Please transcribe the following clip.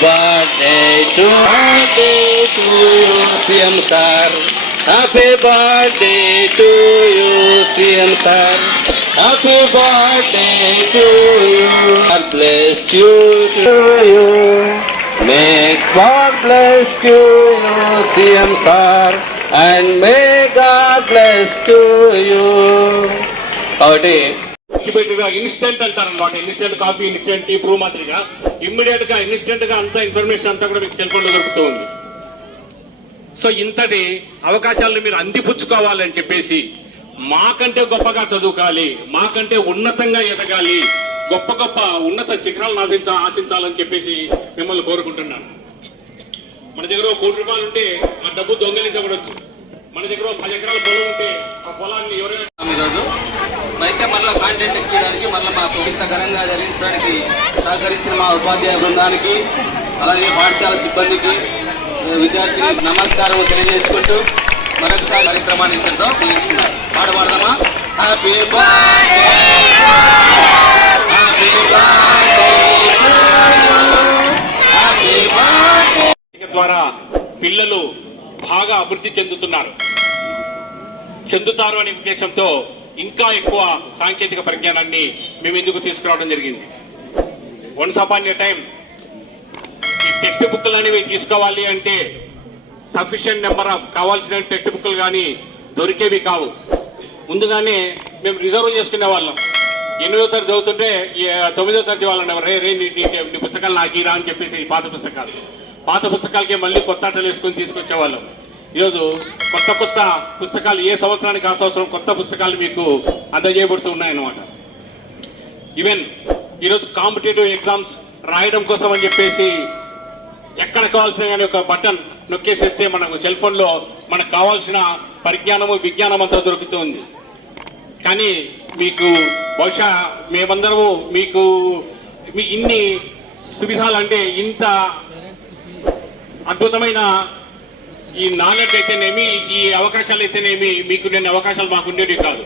birthday to you, CM sir. Happy birthday to you, CM sir. Happy birthday to you. God bless you, to you. May God bless to you, CM sir. And may God bless to you. Instant అంటారు అనమాట. Instant coffee, instant tea, Bru మాదిరిగా immediate గా instant గా అంతా information అంతా కూడా మీకు cell phone లో దొరుకుతూ ఉంది. సో ఇంతటి అవకాశాలను మీరు అందిపుచ్చుకోవాలని చెప్పేసి మాకంటే గొప్పగా చదువుకోవాలి, మాకంటే ఉన్నతంగా ఎదగాలి, గొప్ప గొప్ప ఉన్నత శిఖరాలను ఆశించాలని చెప్పేసి మిమ్మల్ని కోరుకుంటున్నాను. మన దగ్గర 1 కోటి రూపాయలు ఉంటే ఆ డబ్బు దొంగలించబడవచ్చు. మన దగ్గర 10 ఎకరాల పొలం ఉంటే ఆ పొలాన్ని ఎవరైనా ఈరోజు అయితే మళ్ళీ కాంటెంట్ ఎక్కడానికి మళ్ళీ మాకు ఇంత ఘనంగా జరిగించడానికి సహకరించిన మా ఉపాధ్యాయ బృందానికి, అలాగే పాఠశాల సిబ్బందికి, విద్యార్థులకు నమస్కారం తెలియజేసుకుంటూ మరొకసారి కార్యక్రమాన్ని ఇంతతో ముగించుకున్నారు. పాడదామా? హ్యాపీ బర్త్డే, హ్యాపీ బర్త్డే ద్వారా పిల్లలు బాగా అభివృద్ధి చెందుతారు అనే ఉద్దేశంతో ఇంకా ఎక్కువ సాంకేతిక పరిజ్ఞానాన్ని మేము ఎందుకు తీసుకురావడం జరిగింది. వన్స్ అపాన్ ఏ టైం ఈ టెక్స్ట్ బుక్లు అనేవి తీసుకోవాలి అంటే సఫిషియెంట్ నెంబర్ ఆఫ్ కావాల్సిన టెక్స్ట్ బుక్లు కానీ దొరికేవి కావు. ముందుగానే మేము రిజర్వ్ చేసుకునే వాళ్ళం. 8వ తరగతి చదువుతుంటే 9వ తరగతి వాళ్ళని రే నీ పుస్తకాలు నాకు ఇరా అని చెప్పేసి పాత పుస్తకాలకే మళ్ళీ కొత్త అట్టలు వేసుకొని తీసుకొచ్చేవాళ్ళం. ఈరోజు కొత్త పుస్తకాలు ఏ సంవత్సరానికి ఆ సంవత్సరం కొత్త పుస్తకాలు మీకు అందజేయబడుతూ ఉన్నాయన్నమాట. ఈవెన్ ఈరోజు కాంపిటేటివ్ ఎగ్జామ్స్ రాయడం కోసం అని చెప్పేసి ఎక్కడ కావాల్సిన కానీ ఒక బటన్ నొక్కేసేస్తే మనకు సెల్ ఫోన్లో మనకు కావాల్సిన పరిజ్ఞానము, విజ్ఞానం అంతా దొరుకుతూ ఉంది. కానీ మీకు బహుశా మేమందరము మీకు ఇన్ని సువిధాలు అంటే ఇంత అద్భుతమైన ఈ నాలెడ్జ్ అయితేనేమి, ఈ అవకాశాలు అయితేనేమి మీకు నేను అవకాశాలు మాకు ఉండేవి కాదు.